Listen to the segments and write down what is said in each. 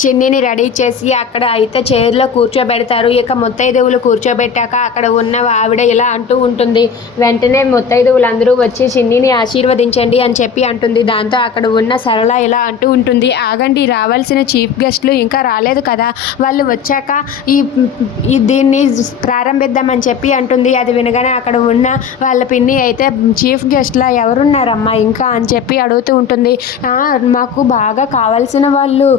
చిన్నిని ready చేసి అక్కడ అయితే చైర్లో కూర్చోబెడతారు. ఇక ముత్తైదువులు కూర్చోబెట్టాక అక్కడ ఉన్న ఆవిడ ఇలా అంటూ ఉంటుంది. వెంటనే ముత్తైదువులందరూ వచ్చి చిన్నిని ఆశీర్వదించండి అని చెప్పి అంటుంది. దాంతో అక్కడ ఉన్న సరళ ఇలా అంటూ ఉంటుంది. ఆగండి, రావాల్సిన చీఫ్ గెస్ట్లు ఇంకా రాలేదు కదా, వాళ్ళు వచ్చాక దీన్ని ప్రారంభిద్దామని చెప్పి అంటుంది. అది వినగానే అక్కడ ఉన్న వాళ్ళ పిన్ని అయితే చీఫ్ గెస్ట్లా ఎవరున్నారమ్మా ఇంకా అని చెప్పి అడుగుతూ ఉంటుంది. మాకు బాగా కావాల్సిన వాళ్ళు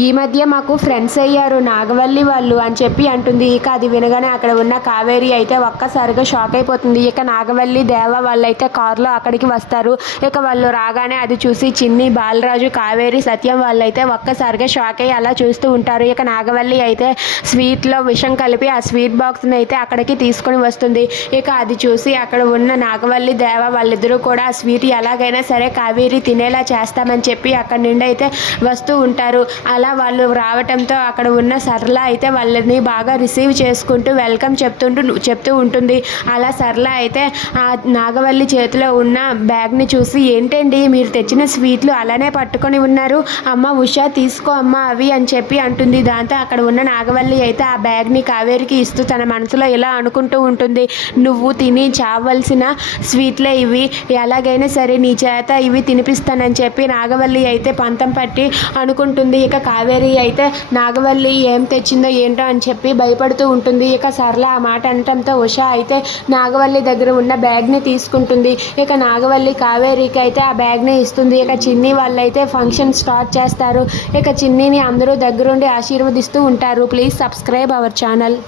ఈ మధ్య మాకు ఫ్రెండ్స్ అయ్యారు నాగవల్లి వాళ్ళు అని చెప్పి అంటుంది. ఇక అది వినగానే అక్కడ ఉన్న కావేరి అయితే ఒక్కసారిగా షాక్ అయిపోతుంది. ఇక నాగవల్లి దేవ వాళ్ళైతే కారులో అక్కడికి వస్తారు. ఇక వాళ్ళు రాగానే అది చూసి చిన్ని, బాలరాజు, కావేరి, సత్యం వాళ్ళైతే ఒక్కసారిగా షాక్ అయ్యి అలా చూస్తూ ఉంటారు. ఇక నాగవల్లి అయితే స్వీట్లో విషం కలిపి ఆ స్వీట్ బాక్స్ని అయితే అక్కడికి తీసుకొని వస్తుంది. ఇక అది చూసి అక్కడ ఉన్న నాగవల్లి, దేవ వాళ్ళిద్దరూ కూడా ఆ స్వీట్ ఎలాగైనా సరే కావేరి తినేలా చేస్తామని చెప్పి అక్కడి నుండి అయితే వస్తూ ఉంటారు. అలా వాళ్ళు రావటంతో అక్కడ ఉన్న సరళ అయితే వాళ్ళని బాగా రిసీవ్ చేసుకుంటూ వెల్కమ్ చెప్తూ ఉంటుంది. అలా సరళ అయితే ఆ నాగవల్లి చేతిలో ఉన్న బ్యాగ్ని చూసి, ఏంటండి మీరు తెచ్చిన స్వీట్లు అలానే పట్టుకొని ఉన్నారు, అమ్మ ఉషా తీసుకో అమ్మ అవి అని చెప్పి అంటుంది. దాంతో అక్కడ ఉన్న నాగవల్లి అయితే ఆ బ్యాగ్ని కావేరికి ఇస్తూ తన మనసులో ఇలా అనుకుంటూ ఉంటుంది. నువ్వు తిని చావలసిన స్వీట్లే ఇవి, ఎలాగైనా సరే నీ చేత ఇవి తినిపిస్తానని చెప్పి నాగవల్లి అయితే పంతం పట్టి అనుకుంటుంది. ఇక కావేరి అయితే నాగవల్లి ఏం తెచ్చిందో ఏంటో అని చెప్పి భయపడుతూ ఉంటుంది. ఇక సరళ ఆ మాట అనటంతో ఉషా అయితే నాగవల్లి దగ్గర ఉన్న బ్యాగ్ని తీసుకుంటుంది. ఇక నాగవల్లి కావేరికి అయితే ఆ బ్యాగ్ని ఇస్తుంది. ఇక చిన్ని వాళ్ళైతే ఫంక్షన్ స్టార్ట్ చేస్తారు. ఇక చిన్నిని అందరూ దగ్గరుండి ఆశీర్వదిస్తూ ఉంటారు. Please subscribe our channel.